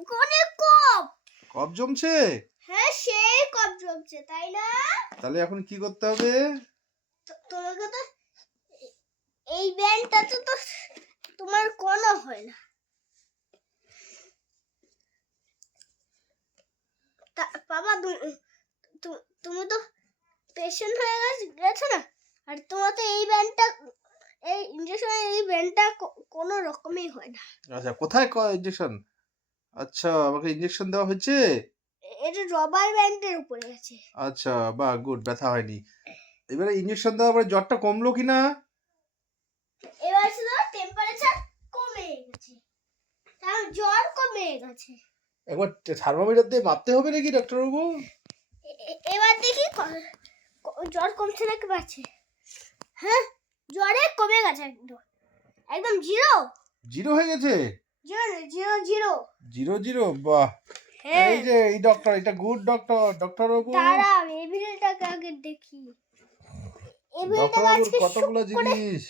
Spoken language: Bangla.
অনেক কফ। কফ জমছে? হ্যাঁ, সেই কফ জমছে, তাই না? তাহলে এখন কি করতে হবে? তোমাকে তো এই ব্যান্ডটা তো তোমার কোনো হয় না। বাবা, তুমি তো পেশেন্ট হয়ে গেছো না, আর তোমার তো এই ব্যান্ডটা, এই ইনজেকশনের এই ব্যান্ডটা কোনো রকমই হয় না। আচ্ছা, কোথায় ইঞ্জেকশন? আচ্ছা, আমাকে ইঞ্জেকশন দেওয়া হচ্ছে? এটা রবার ব্যান্ডের উপরে আছে। আচ্ছা, বাহ, গুড, ব্যথা হয়নি। এবারে ইঞ্জেকশন দেওয়ার পরে জ্বরটা কমলো কিনা? এবার শুধু টেম্পারেচার কমে গেছে, তার জ্বর কমে গেছে। একবার থার্মোমিটার দিয়ে মাপতে হবে নাকি ডাক্তারবাবু? এবার দেখি জ্বর কমছে নাকি বাড়ছে। হ্যাঁ, জ্বরে কমে গেছে, একদম একদম জিরো। জিরো হয়ে গেছে? Zero zero. জিরো জিরো, বাহ। হ্যাঁ, এই যে এই ডক্টর, এটা গুড ডক্টর, ডাক্তারবাবু। দাঁড়াও, এই বিলটাকে আগে দেখি। এই বিলটাকে ডাক্তারবাবুর আজকে কতগুলো জিনিস।